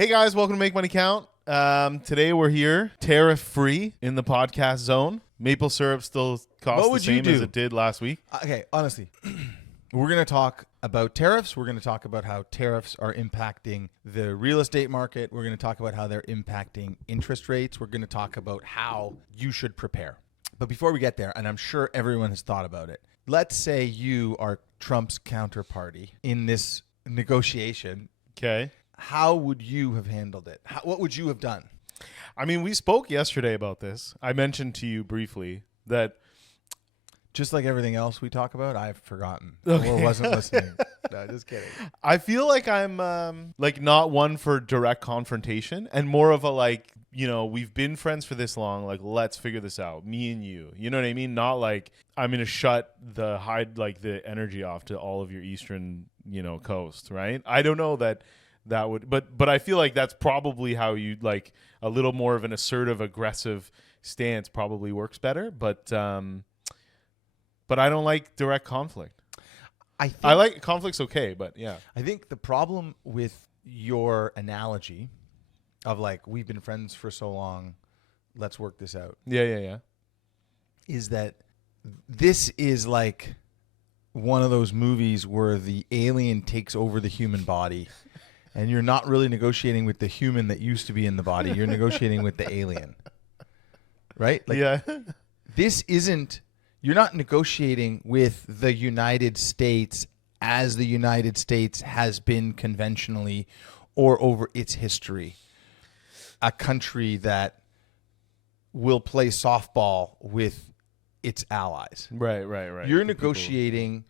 Hey guys, welcome to Make Money Count. Today we're here, tariff free in the podcast zone. Maple syrup still costs the same as it did last week. Okay, honestly, we're going to talk about tariffs. We're going to talk about how tariffs are impacting the real estate market. We're going to talk about how they're impacting interest rates. We're going to talk about how you should prepare. But before we get there, and I'm sure everyone has thought about it, let's say you are Trump's counterparty in this negotiation. Okay. How would you have handled it? What would you have done? I mean, we spoke yesterday about this. I mentioned to you briefly that just like everything else we talk about, I've forgotten Okay. or wasn't listening. No, just kidding. I feel like I'm like not one for direct confrontation and more of a like, you know, we've been friends for this long. Like, let's figure this out. Me and you. You know what I mean? Not like I'm going to shut the energy off to all of your eastern, coast, right? I don't know that would, but I feel like that's probably how you like a little more of an assertive, aggressive stance probably works better. But I don't like direct conflict. I like conflict's okay, but yeah. I think the problem with your analogy of like, we've been friends for so long, let's work this out. Yeah. Is that this is like one of those movies where the alien takes over the human body and you're not really negotiating with the human that used to be in the body. You're negotiating with the alien. Right? Like, yeah. You're not negotiating with the United States as the United States has been conventionally or over its history. A country that will play softball with its allies. Right. You're negotiating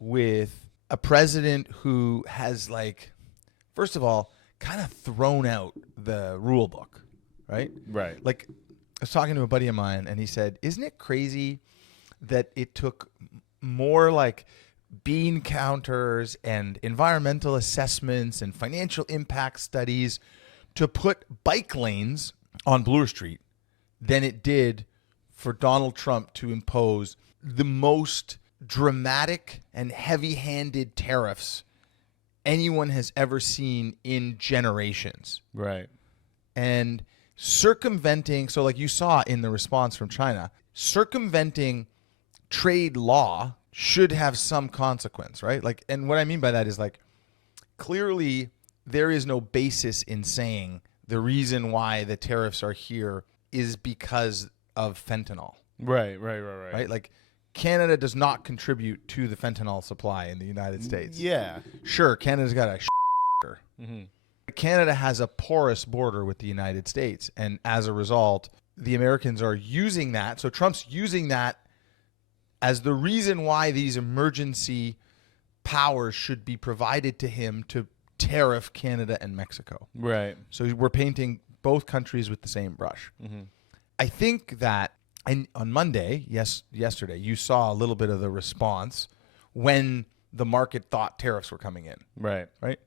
with a president who has, like, first of all, kind of thrown out the rule book, right? Right. Like, I was talking to a buddy of mine, and he said, isn't it crazy that it took more like bean counters and environmental assessments and financial impact studies to put bike lanes on Bloor Street than it did for Donald Trump to impose the most dramatic and heavy-handed tariffs anyone has ever seen in generations. Right. And circumventing, so like you saw in the response from China, circumventing trade law should have some consequence, right? Like, and what I mean by that is, like, clearly there is no basis in saying the reason why the tariffs are here is because of fentanyl. Right. Right? Like, Canada does not contribute to the fentanyl supply in the United States. Yeah. Sure, Canada's got a Mm-hmm. Canada has a porous border with the United States, and as a result, the Americans are using that. So Trump's using that as the reason why these emergency powers should be provided to him to tariff Canada and Mexico. Right. So we're painting both countries with the same brush. Mm-hmm. I think that on Monday, yesterday, you saw a little bit of the response when the market thought tariffs were coming in. Right. It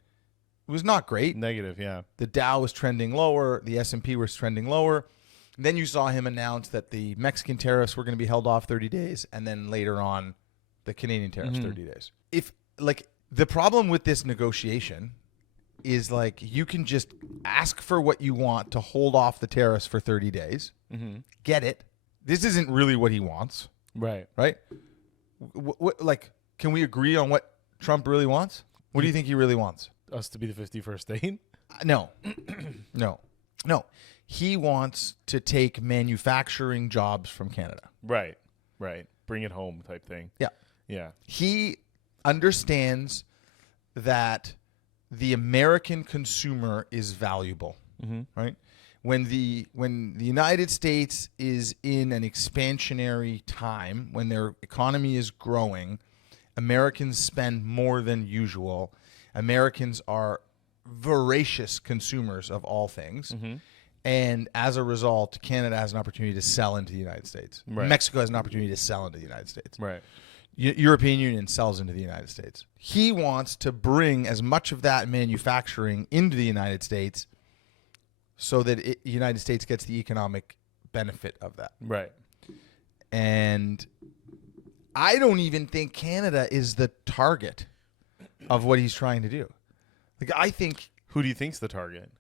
was not great. Negative, yeah. The Dow was trending lower. The S&P was trending lower. Then you saw him announce that the Mexican tariffs were going to be held off 30 days, and then later on, the Canadian tariffs 30 days. If, like, the problem with this negotiation is, like, you can just ask for what you want to hold off the tariffs for 30 days. Mm-hmm. Get it. This isn't really what he wants. Right. What, like, can we agree on what Trump really wants? What do you think he really wants? Us to be the 51st state? No. No. He wants to take manufacturing jobs from Canada. Right. Bring it home type thing. Yeah. He understands that the American consumer is valuable, right? When the United States is in an expansionary time, when their economy is growing, Americans spend more than usual. Americans are voracious consumers of all things. Mm-hmm. And as a result, Canada has an opportunity to sell into the United States. Right. Mexico has an opportunity to sell into the United States. Right. European Union sells into the United States. He wants to bring as much of that manufacturing into the United States so that the United States gets the economic benefit of that. Right. And I don't even think Canada is the target of what he's trying to do. Like, I think... Who do you think's the target?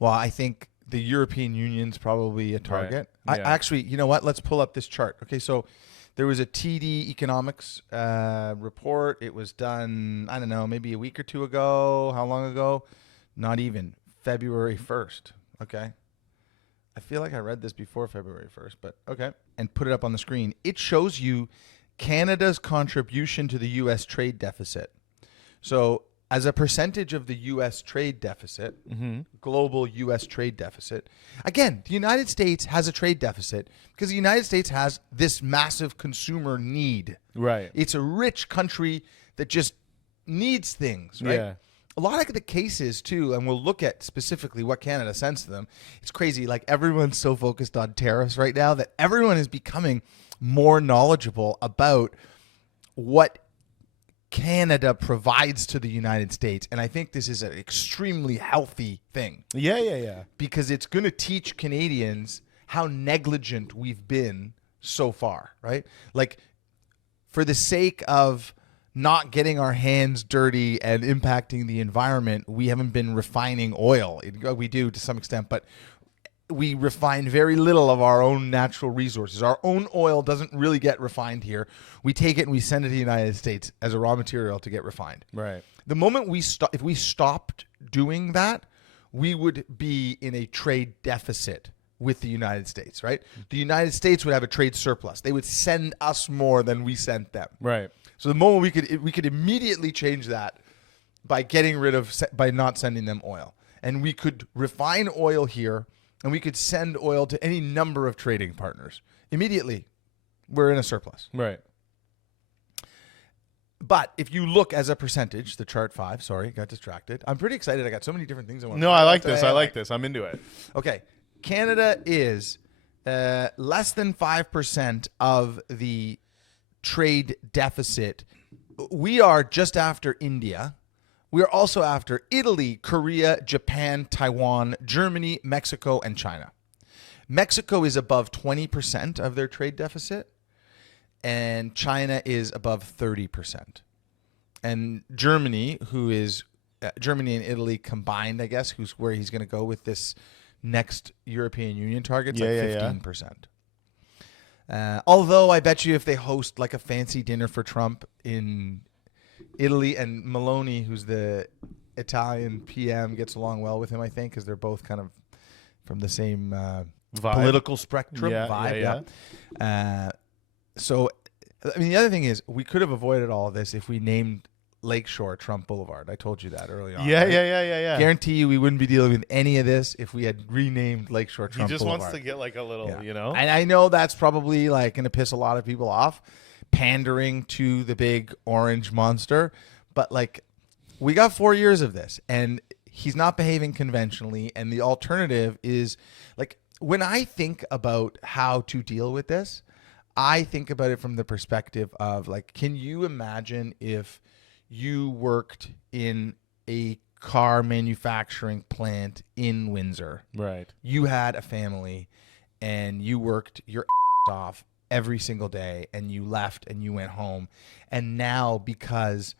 Well, I think the European Union's probably a target. Right. Yeah. Actually, you know what? Let's pull up this chart. Okay, so there was a TD economics report. It was done, I don't know, maybe a week or two ago. How long ago? Not even. February 1st. Okay. I feel like I read this before February 1st, but okay. And put it up on the screen. It shows you Canada's contribution to the U.S. trade deficit. So as a percentage of the U.S. trade deficit, global U.S. trade deficit, again, the United States has a trade deficit because the United States has this massive consumer need. Right. It's a rich country that just needs things, right? Yeah. A lot of the cases, too, and we'll look at specifically what Canada sends to them. It's crazy. Like, everyone's so focused on tariffs right now that everyone is becoming more knowledgeable about what Canada provides to the United States. And I think this is an extremely healthy thing. Yeah. Because it's going to teach Canadians how negligent we've been so far, right? Like, for the sake of not getting our hands dirty and impacting the environment, we haven't been refining oil. We do to some extent, but we refine very little of our own natural resources. Our own oil doesn't really get refined here. We take it and we send it to the United States as a raw material to get refined. Right. The moment if we stopped doing that, we would be in a trade deficit with the United States, right? The United States would have a trade surplus. They would send us more than we sent them. Right. So the moment we could immediately change that by by not sending them oil, and we could refine oil here, and we could send oil to any number of trading partners immediately. We're in a surplus. Right. But if you look as a percentage, the chart 5. Sorry, got distracted. I'm pretty excited. I got so many different things I want. No, I like this. I like this. I'm into it. Okay, Canada is less than 5% of the trade deficit. We are just after India. We are also after Italy, Korea, Japan, Taiwan, Germany, Mexico, and China. Mexico is above 20% of their trade deficit, and China is above 30%. And Germany, who is Germany and Italy combined, I guess, who's where he's going to go with this next European Union target, it's like 15%. Although I bet you if they host like a fancy dinner for Trump in Italy, and Meloni, who's the Italian PM, gets along well with him, I think, because they're both kind of from the same political spectrum vibe. Yeah. So, I mean, the other thing is we could have avoided all of this if we named Lakeshore Trump Boulevard. I told you that early on. Yeah, right? yeah. Guarantee you we wouldn't be dealing with any of this if we had renamed Lakeshore Trump Boulevard. He just wants to get like a little, you know? And I know that's probably like going to piss a lot of people off, pandering to the big orange monster. But like, we got 4 years of this and he's not behaving conventionally. And the alternative is like, when I think about how to deal with this, I think about it from the perspective of like, can you imagine if you worked in a car manufacturing plant in Windsor? Right. You had a family and you worked your off every single day and you left and you went home. And now because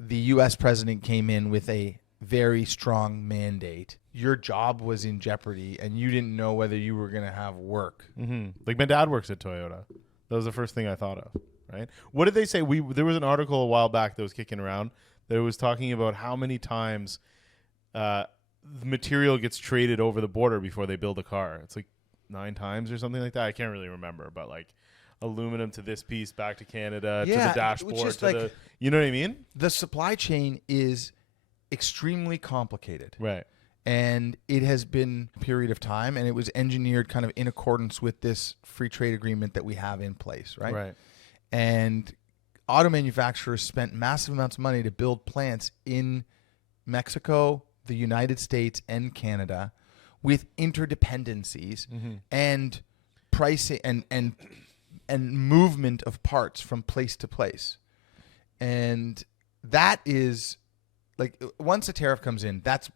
the U.S. president came in with a very strong mandate, your job was in jeopardy and you didn't know whether you were going to have work. Mm-hmm. Like my dad works at Toyota. That was the first thing I thought of. Right. What did they say? There was an article a while back that was kicking around that was talking about how many times the material gets traded over the border before they build a car. It's like 9 times or something like that. I can't really remember, but like aluminum to this piece, back to Canada, to the dashboard, to like, you know what I mean? The supply chain is extremely complicated. Right. And it has been a period of time, and it was engineered kind of in accordance with this free trade agreement that we have in place, right? Right. And auto manufacturers spent massive amounts of money to build plants in Mexico, the United States, and Canada with interdependencies and pricing and movement of parts from place to place. And that is like, once a tariff comes in, that's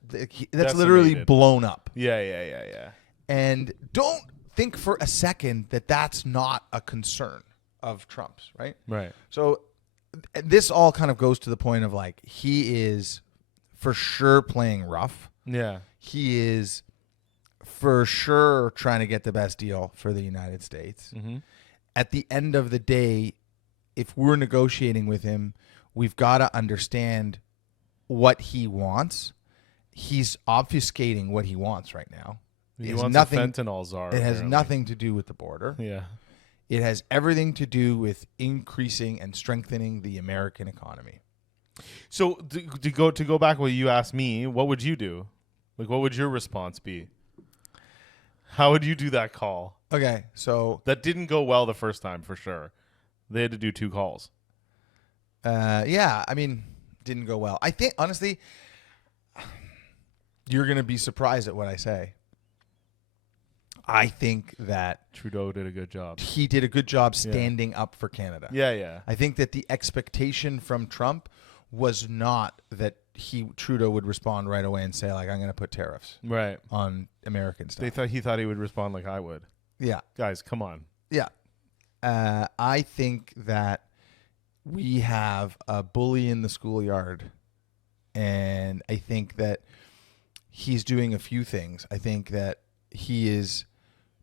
literally blown up. Yeah. And don't think for a second that that's not a concern of Trump's, right? Right. So this all kind of goes to the point of like, he is for sure playing rough. Yeah. He is for sure trying to get the best deal for the United States. Mm-hmm. At the end of the day, if we're negotiating with him, we've got to understand what he wants. He's obfuscating what he wants right now. He wants a fentanyl czar. It has nothing to do with the border. Yeah. It has everything to do with increasing and strengthening the American economy. So to go back what you asked me, what would you do? Like, what would your response be? How would you do that call? Okay, so That didn't go well the first time for sure. They had to do 2 calls. yeah, I mean, didn't go well. I think honestly, you're gonna be surprised at what I say. I think that Trudeau did a good job. he did a good job standing up for Canada. Yeah, yeah. I think that the expectation from Trump was not that Trudeau would respond right away and say, like, I'm going to put tariffs Right. on American stuff. He thought he would respond like I would. Yeah. Guys, come on. Yeah. I think that we have a bully in the schoolyard, and I think that he's doing a few things. I think that he is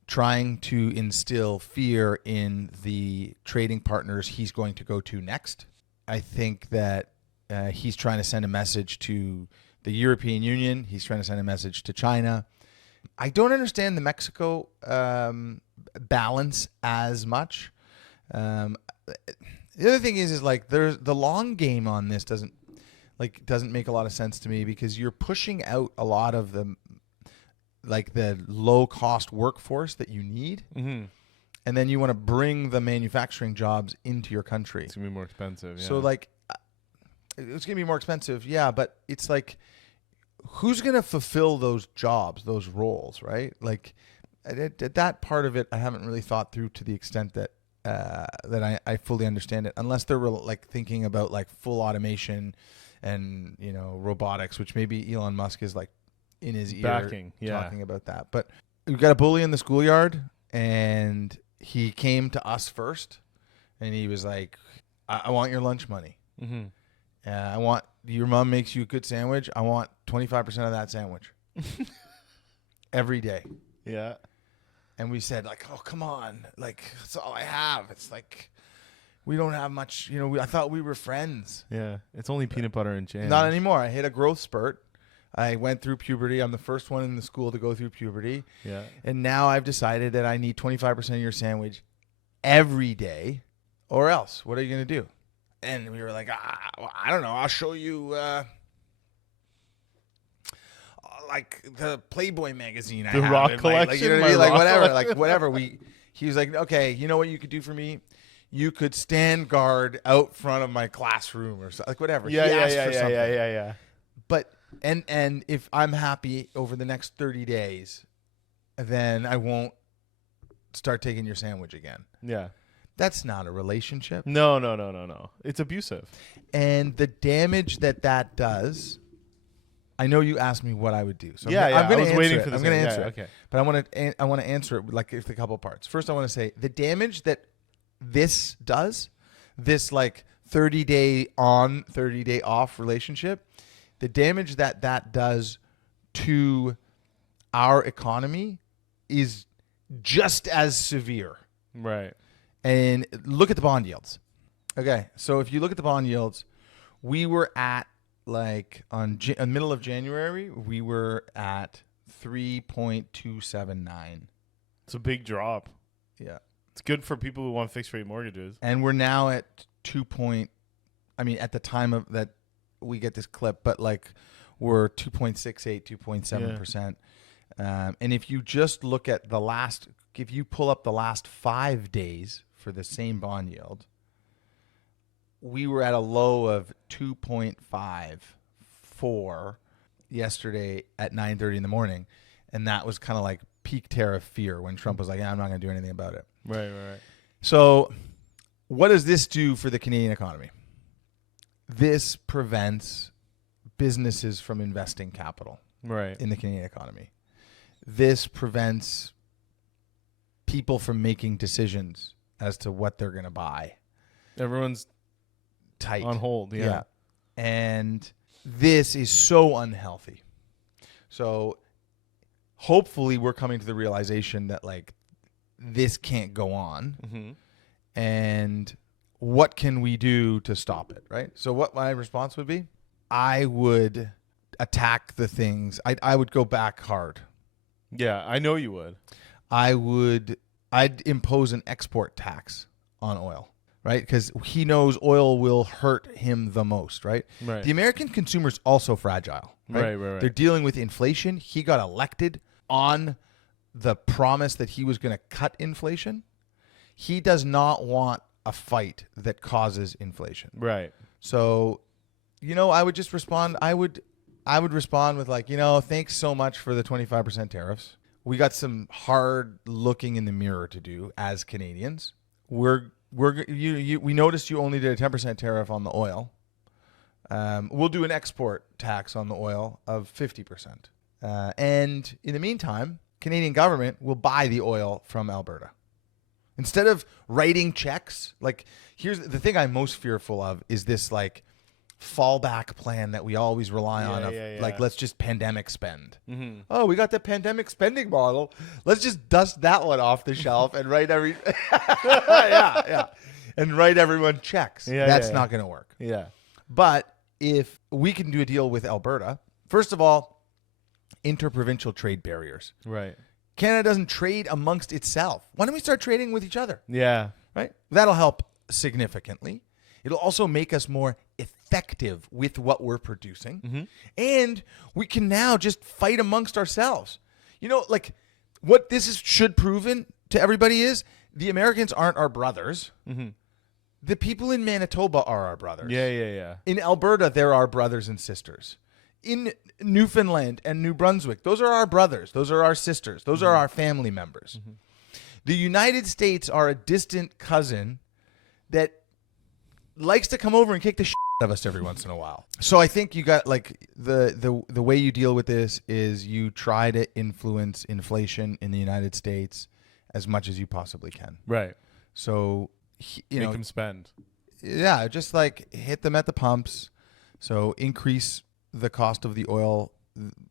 trying to instill fear in the trading partners he's going to go to next. I think that he's trying to send a message to the European Union. He's trying to send a message to China. I don't understand the Mexico balance as much. The other thing is like there's the long game on this doesn't make a lot of sense to me, because you're pushing out a lot of the low cost workforce that you need. Mm-hmm. And then you want to bring the manufacturing jobs into your country. It's going to be more expensive. Yeah. So it's going to be more expensive. Yeah. But it's like, who's going to fulfill those jobs, those roles, right? Like at that part of it, I haven't really thought through to the extent that I fully understand it, unless they're like thinking about like full automation and, robotics, which maybe Elon Musk is like in his ear talking about that. But we've got a bully in the schoolyard, and he came to us first, and he was like, I want your lunch money. Mm-hmm. I want, your mom makes you a good sandwich. I want 25% of that sandwich every day. Yeah. And we said, like, oh, come on. Like, that's all I have. It's like, we don't have much, I thought we were friends. Yeah. It's only peanut butter and jam. Not anymore. I hit a growth spurt. I went through puberty. I'm the first one in the school to go through puberty. Yeah. And now I've decided that I need 25% of your sandwich every day, or else. What are you going to do? And we were like, I don't know. I'll show you like the Playboy magazine. The Rock collection. Whatever. He was like, okay, you know what you could do for me? You could stand guard out front of my classroom or something, like whatever. Yeah. But and if I'm happy over the next 30 days, then I won't start taking your sandwich again. Yeah. That's not a relationship. No. It's abusive. And the damage that does, I know you asked me what I would do. So I'm going to answer it. I'm going to answer it. Okay. But I want to answer it like with a couple parts. First, I want to say the damage that this does, this like 30-day on, 30-day off relationship, the damage that does to our economy is just as severe. Right. And look at the bond yields. Okay, so if you look at the bond yields, we were at like on middle of January, we were at 3.279. It's a big drop. Yeah. It's good for people who want fixed rate mortgages. And we're now at at the time of that we get this clip, but like we're 2.68, 2.7%. And if you just look at if you pull up the last 5 days for the same bond yield, we were at a low of 2.54 yesterday at 9:30 in the morning. And that was kind of like peak tariff fear when Trump was like, I'm not going to do anything about it. Right. So what does this do for the Canadian economy? This prevents businesses from investing capital in the Canadian economy. This prevents people from making decisions as to what they're going to buy. Everyone's tight on hold. Yeah. And this is so unhealthy. So hopefully we're coming to the realization that like this can't go on. Mm-hmm. And what can we do to stop it, right? So what my response would be, I would attack the things. I would go back hard. Yeah, I know you would. I'd impose an export tax on oil, right? Because he knows oil will hurt him the most, right? Right. The American consumer is also fragile, right? Right. They're dealing with inflation. He got elected on the promise that he was going to cut inflation. He does not want a fight that causes inflation. Right. So, I would just respond. I would respond with like, thanks so much for the 25% tariffs. We got some hard looking in the mirror to do as Canadians. We noticed you only did a 10% tariff on the oil. We'll do an export tax on the oil of 50%. And in the meantime, Canadian government will buy the oil from Alberta. Instead of writing checks, like here's the thing I'm most fearful of is this like fallback plan that we always rely on of like, let's just pandemic spend. Mm-hmm. Oh, we got the pandemic spending model. Let's just dust that one off the shelf and write and write everyone checks. That's not going to work. Yeah. But if we can do a deal with Alberta, first of all, interprovincial trade barriers. Right. Canada doesn't trade amongst itself. Why don't we start trading with each other? Yeah. Right? That'll help significantly. It'll also make us more effective with what we're producing. Mm-hmm. And we can now just fight amongst ourselves. Like what this should proven to everybody is the Americans aren't our brothers. Mm-hmm. The people in Manitoba are our brothers. Yeah. In Alberta, they're our brothers and sisters. In Newfoundland and New Brunswick, those are our brothers. Those are our sisters. Those are our family members. Mm-hmm. The United States are a distant cousin that likes to come over and kick the shit out of us every once in a while. So I think you got like the way you deal with this is you try to influence inflation in the United States as much as you possibly can. Right. So make them spend. Yeah, just like hit them at the pumps. So increase the cost of the oil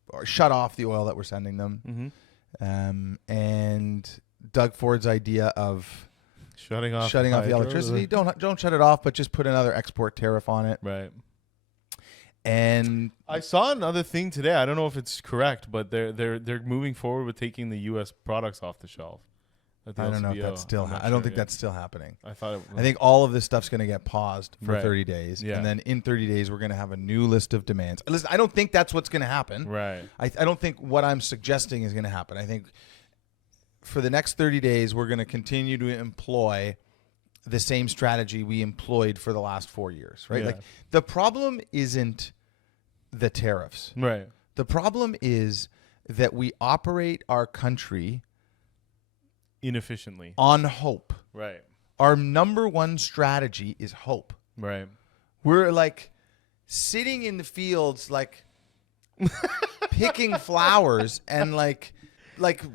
or shut off the oil that we're sending them. Mm-hmm. And Doug Ford's idea of shutting off the electricity. Don't shut it off, but just put another export tariff on it. Right. And I saw another thing today. I don't know if it's correct, but they're moving forward with taking the U.S. products off the shelf. I don't know if that's still. I don't think that's still happening. I thought. I think all of this stuff's going to get paused for Right. 30 days, Yeah. and then in 30 days we're going to have a new list of demands. Listen, I don't think that's what's going to happen. Right. I don't think what I'm suggesting is going to happen. I think for the next 30 days we're going to continue to employ the same strategy we employed for the last 4 years. Right. Yeah. Like the problem isn't the tariffs. Right. The problem is that we operate our country inefficiently on hope. Right. Our number one strategy is hope. Right. We're like sitting in the fields, like picking flowers and like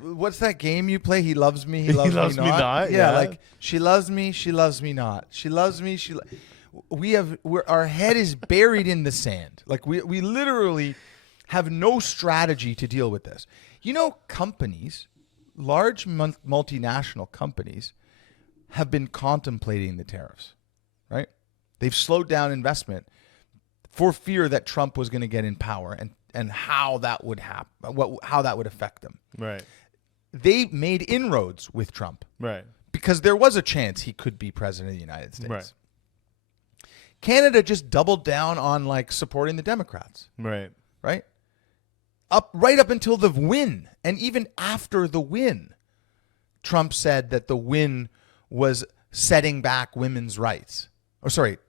what's that game you play? He loves me, he loves, me not. Yeah, like she loves me, she loves me not. She loves me, our head is buried in the sand. Like we literally have no strategy to deal with this. Companies, large multinational companies have been contemplating the tariffs, right? They've slowed down investment for fear that Trump was going to get in power and how that would happen, how that would affect them. Right. They made inroads with Trump. Right. Because there was a chance he could be president of the United States. Right. Canada just doubled down on like supporting the Democrats. Right. Right? Right up until the win. And even after the win, Trump said that the win was setting back women's rights.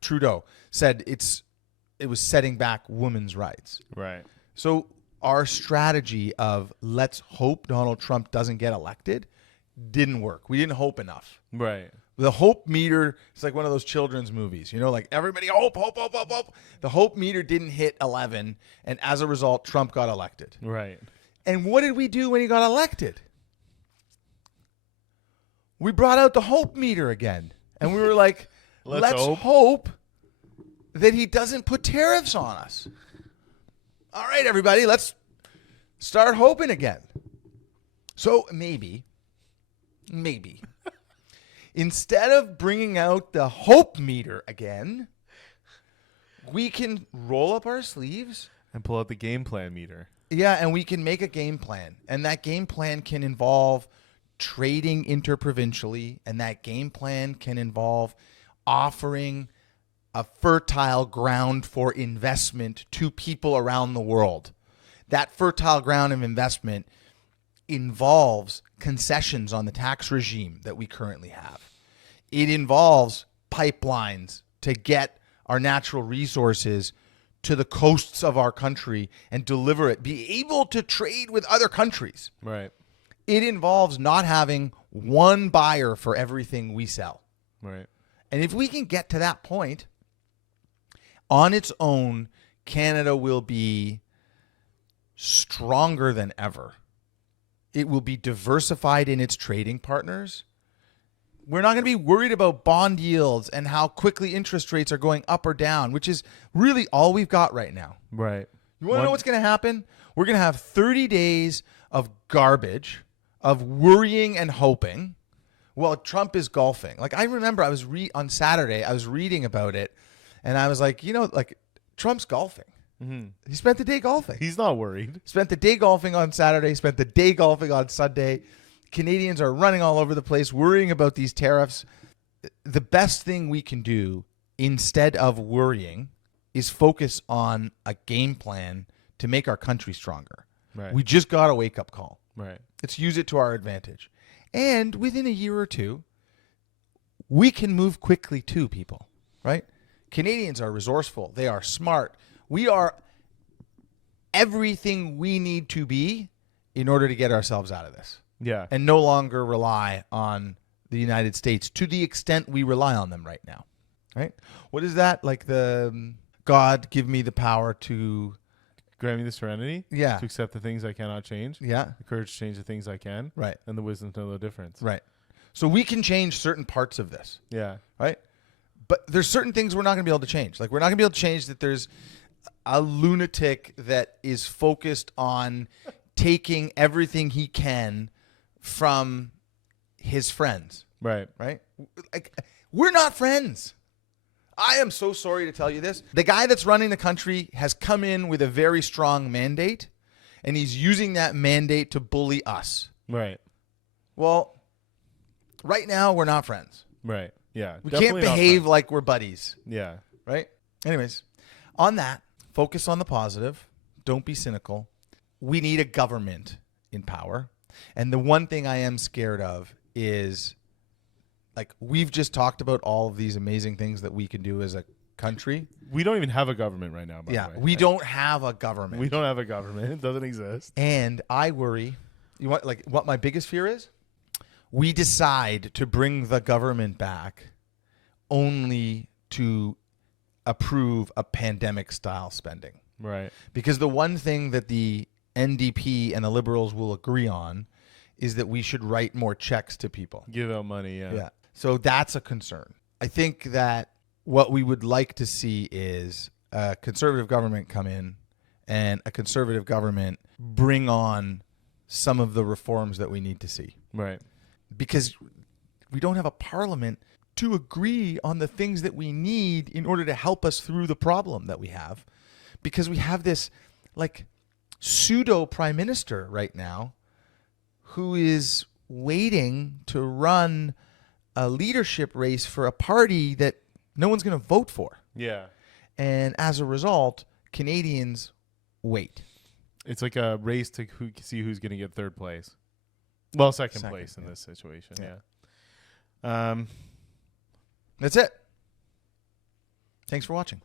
Trudeau said it was setting back women's rights. Right. So our strategy of let's hope Donald Trump doesn't get elected didn't work. We didn't hope enough. Right. The hope meter, it's like one of those children's movies, like everybody hope. The hope meter didn't hit 11, and as a result, Trump got elected. Right. And what did we do when he got elected? We brought out the hope meter again, and we were like, let's hope that he doesn't put tariffs on us. All right, everybody, let's start hoping again. So maybe, instead of bringing out the hope meter again, we can roll up our sleeves and pull out the game plan meter. Yeah, and we can make a game plan. And that game plan can involve trading interprovincially, and that game plan can involve offering a fertile ground for investment to people around the world. That fertile ground of investment involves concessions on the tax regime that we currently have. It involves pipelines to get our natural resources to the coasts of our country and deliver it, be able to trade with other countries. Right. It involves not having one buyer for everything we sell. Right. And if we can get to that point, on its own, Canada will be stronger than ever. It will be diversified in its trading partners. We're not going to be worried about bond yields and how quickly interest rates are going up or down, which is really all we've got right now. Right. You want to know what's going to happen? We're going to have 30 days of garbage, of worrying and hoping. Well, Trump is golfing. Like, I remember on Saturday, I was reading about it, and I was like, Trump's golfing. Mm-hmm. He spent the day golfing. He's not worried. Spent the day golfing on Saturday, spent the day golfing on Sunday. Canadians are running all over the place, worrying about these tariffs. The best thing we can do instead of worrying is focus on a game plan to make our country stronger. Right. We just got a wake-up call. Right. Let's use it to our advantage. And within a year or two, we can move quickly too, people, right? Canadians are resourceful. They are smart. We are everything we need to be in order to get ourselves out of this. Yeah. And no longer rely on the United States to the extent we rely on them right now. Right? What is that? Like the God give me the power to grant me the serenity. Yeah. To accept the things I cannot change. Yeah. The courage to change the things I can. Right. And the wisdom to know the difference. Right. So we can change certain parts of this. Yeah. Right? But there's certain things we're not going to be able to change. Like, we're not going to be able to change that there's a lunatic that is focused on taking everything he can from his friends. Right. Right? Like, we're not friends. I am so sorry to tell you this. The guy that's running the country has come in with a very strong mandate, and he's using that mandate to bully us. Right. Well, right now, we're not friends. Right. Yeah. We can't behave like we're buddies. Yeah. Right? Anyways, on that, focus on the positive. Don't be cynical. We need a government in power. And the one thing I am scared of is, like, we've just talked about all of these amazing things that we can do as a country. We don't even have a government right now, by the way. We don't have a government. We don't have a government. It doesn't exist. And I worry, what my biggest fear is? We decide to bring the government back only to approve a pandemic-style spending. Right. Because the one thing that the NDP and the Liberals will agree on is that we should write more checks to people. Give out money, yeah. Yeah. So that's a concern. I think that what we would like to see is a conservative government come in and a conservative government bring on some of the reforms that we need to see. Right. Because we don't have a parliament to agree on the things that we need in order to help us through the problem that we have. Because we have this, like, pseudo prime minister right now who is waiting to run a leadership race for a party that no one's going to vote for. Yeah. And as a result, Canadians wait. It's like a race to see who's going to get third place. Well, second place in this situation, yeah. That's it. Thanks for watching.